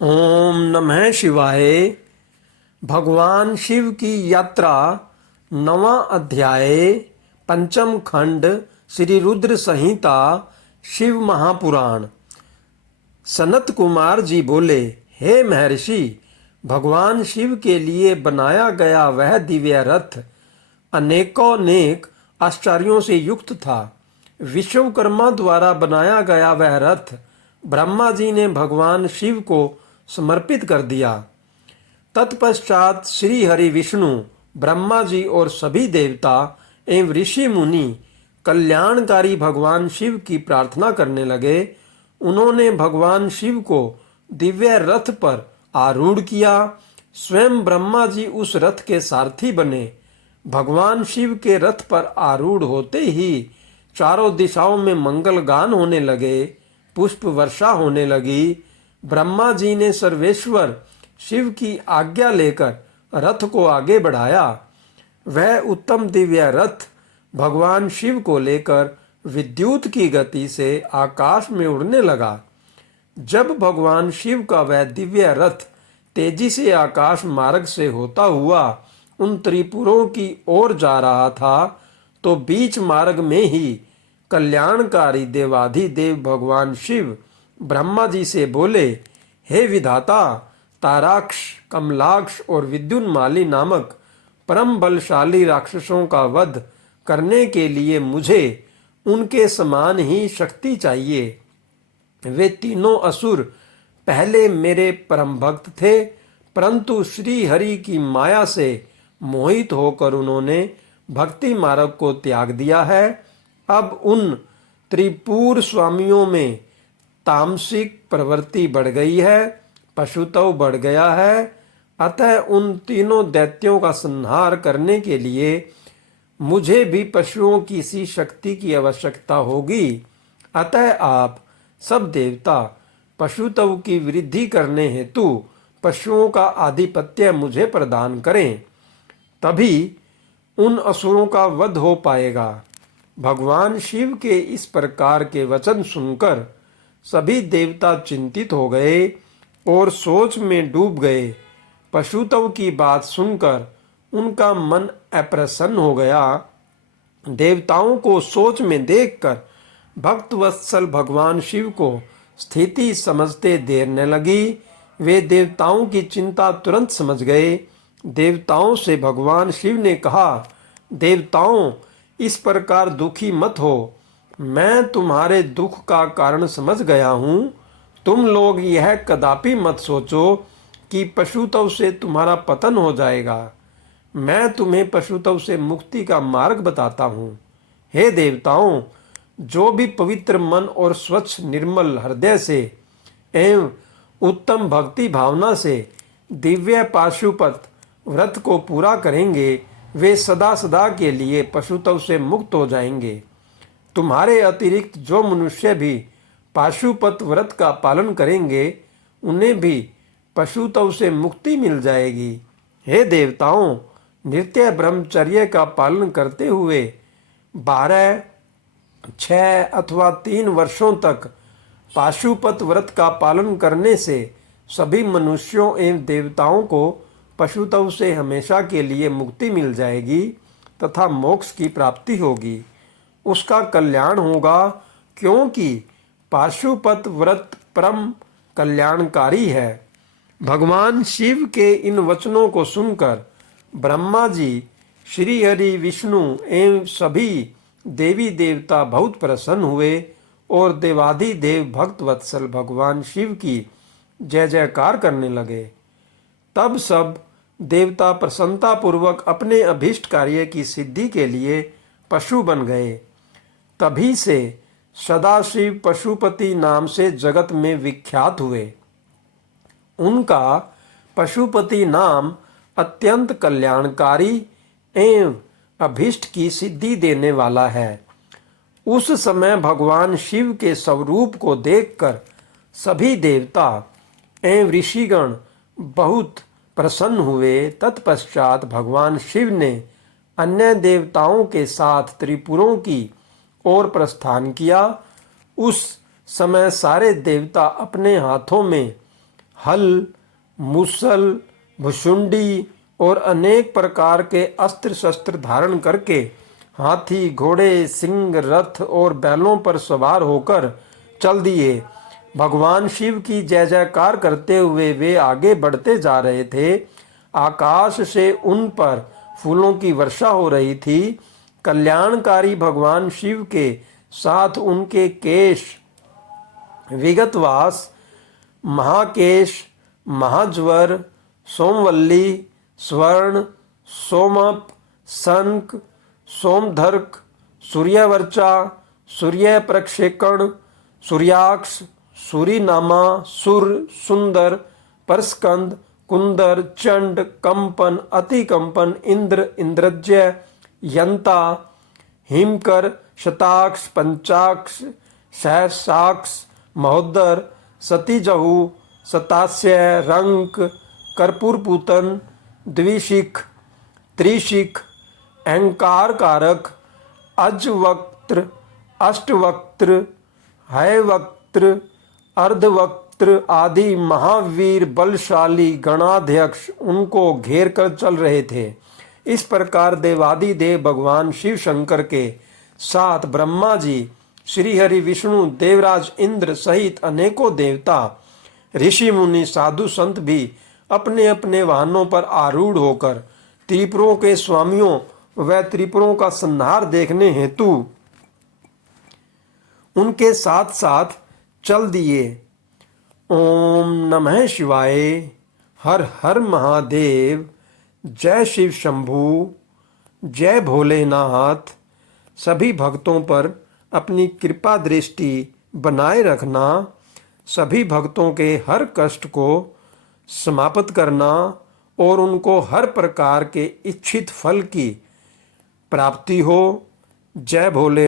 ओम नमः शिवाय। भगवान शिव की यात्रा, नवां अध्याय, पंचम खंड, श्री रुद्र संहिता, शिव महापुराण। सनत कुमार जी बोले, हे महर्षि, भगवान शिव के लिए बनाया गया वह दिव्य रथ अनेकोनेक आश्चर्यों से युक्त था। विश्वकर्मा द्वारा बनाया गया वह रथ ब्रह्मा जी ने भगवान शिव को समर्पित कर दिया। तत्पश्चात श्री हरि विष्णु, ब्रह्मा जी और सभी देवता एवं ऋषि मुनि कल्याणकारी भगवान शिव की प्रार्थना करने लगे। उन्होंने भगवान शिव को दिव्य रथ पर आरूढ़ किया। स्वयं ब्रह्मा जी उस रथ के सारथी बने। भगवान शिव के रथ पर आरूढ़ होते ही चारों दिशाओं में मंगल गान होने लगे, पुष्प वर्षा होने लगी। ब्रह्मा जी ने सर्वेश्वर शिव की आज्ञा लेकर रथ को आगे बढ़ाया। वह उत्तम दिव्य रथ भगवान शिव को लेकर विद्युत की गति से आकाश में उड़ने लगा। जब भगवान शिव का वह दिव्य रथ तेजी से आकाश मार्ग से होता हुआ उन त्रिपुरों की ओर जा रहा था, तो बीच मार्ग में ही कल्याणकारी देवाधिदेव भगवान शिव ब्रह्मा जी से बोले, हे विधाता, ताराक्ष, कमलाक्ष और विद्युन्माली नामक परम बलशाली राक्षसों का वध करने के लिए मुझे उनके समान ही शक्ति चाहिए। वे तीनों असुर पहले मेरे परम भक्त थे, परंतु श्री हरि की माया से मोहित होकर उन्होंने भक्ति मार्ग को त्याग दिया है। अब उन त्रिपुर स्वामियों में तामसिक प्रवृत्ति बढ़ गई है, पशुत्व बढ़ गया है। अतः उन तीनों दैत्यों का संहार करने के लिए मुझे भी पशुओं की सी शक्ति की आवश्यकता होगी। अतः आप सब देवता पशुत्व की वृद्धि करने हेतु पशुओं का आधिपत्य मुझे प्रदान करें, तभी उन असुरों का वध हो पाएगा। भगवान शिव के इस प्रकार के वचन सुनकर सभी देवता चिंतित हो गए और सोच में डूब गए। पशुत्व की बात सुनकर उनका मन अप्रसन्न हो गया। देवताओं को सोच में देखकर भक्त वत्सल भगवान शिव को स्थिति समझते देर न लगी। वे देवताओं की चिंता तुरंत समझ गए। देवताओं से भगवान शिव ने कहा, देवताओं, इस प्रकार दुखी मत हो। मैं तुम्हारे दुख का कारण समझ गया हूँ। तुम लोग यह कदापि मत सोचो कि पशुत्व से तुम्हारा पतन हो जाएगा। मैं तुम्हें पशुत्व से मुक्ति का मार्ग बताता हूँ। हे देवताओं, जो भी पवित्र मन और स्वच्छ निर्मल हृदय से एवं उत्तम भक्ति भावना से दिव्य पाशुपत व्रत को पूरा करेंगे, वे सदा सदा के लिए पशुत्व से मुक्त हो जाएंगे। तुम्हारे अतिरिक्त जो मनुष्य भी पाशुपत व्रत का पालन करेंगे, उन्हें भी पशुत्व से मुक्ति मिल जाएगी। हे देवताओं, नित्य ब्रह्मचर्य का पालन करते हुए 12, 6 अथवा 3 वर्षों तक पाशुपत व्रत का पालन करने से सभी मनुष्यों एवं देवताओं को पशुत्व से हमेशा के लिए मुक्ति मिल जाएगी तथा मोक्ष की प्राप्ति होगी। उसका कल्याण होगा, क्योंकि पाशुपत व्रत परम कल्याणकारी है। भगवान शिव के इन वचनों को सुनकर ब्रह्मा जी, श्री हरि विष्णु एवं सभी देवी देवता बहुत प्रसन्न हुए और देवाधिदेव भक्त वत्सल भगवान शिव की जय जयकार करने लगे। तब सब देवता प्रसन्नता पूर्वक अपने अभीष्ट कार्य की सिद्धि के लिए पशु बन गए। तभी से सदाशिव पशुपति नाम से जगत में विख्यात हुए। उनका पशुपति नाम अत्यंत कल्याणकारी एवं अभीष्ट की सिद्धि देने वाला है। उस समय भगवान शिव के स्वरूप को देखकर सभी देवता एवं ऋषिगण बहुत प्रसन्न हुए। तत्पश्चात भगवान शिव ने अन्य देवताओं के साथ त्रिपुरों की ओर प्रस्थान किया। उस समय सारे देवता अपने हाथों में हल, मूसल, भुशुंडी और अनेक प्रकार के अस्त्र शस्त्र धारण करके हाथी, घोड़े, सिंह, रथ और बैलों पर सवार होकर चल दिए। भगवान शिव की जय जयकार करते हुए वे आगे बढ़ते जा रहे थे। आकाश से उन पर फूलों की वर्षा हो रही थी। कल्याणकारी भगवान शिव के साथ उनके केश, विगतवास, महाकेश, महाज्वर, सोमवल्ली, स्वर्ण, सोमप, शंख, सोमधर्क, सूर्यवर्चा, सूर्य प्रक्षेपण, सूर्याक्ष, सूरीनामा, सुर, सुंदर, परस्कंद, कुंदर, चंड, कंपन, अतिकंपन, इंद्र, इंद्रज्य, यंता, हिमकर, शताक्ष, पंचाक्ष, सहसाक्ष, महोदर, सतीजहु, सतास्य, रंक, कर्पूरपूतन, द्विशिख, त्रिशिख, अहंकार कारक, अजवक्त्र, अष्टवक्त्र, हैवक्त्र, अर्धवक्त्र आदि महावीर बलशाली गणाध्यक्ष उनको घेर कर चल रहे थे। इस प्रकार देवादिदेव भगवान शिव शंकर के साथ ब्रह्मा जी, श्री हरि, विष्णु, देवराज इंद्र सहित अनेकों देवता, ऋषि मुनि, साधु संत भी अपने अपने वाहनों पर आरूढ़ होकर त्रिपुरों के स्वामियों व त्रिपुरों का संहार देखने हेतु उनके साथ साथ चल दिए। ओम नमः शिवाय। हर हर महादेव। जय शिव शंभू। जय भोलेनाथ। सभी भक्तों पर अपनी कृपा दृष्टि बनाए रखना, सभी भक्तों के हर कष्ट को समाप्त करना और उनको हर प्रकार के इच्छित फल की प्राप्ति हो। जय भोले।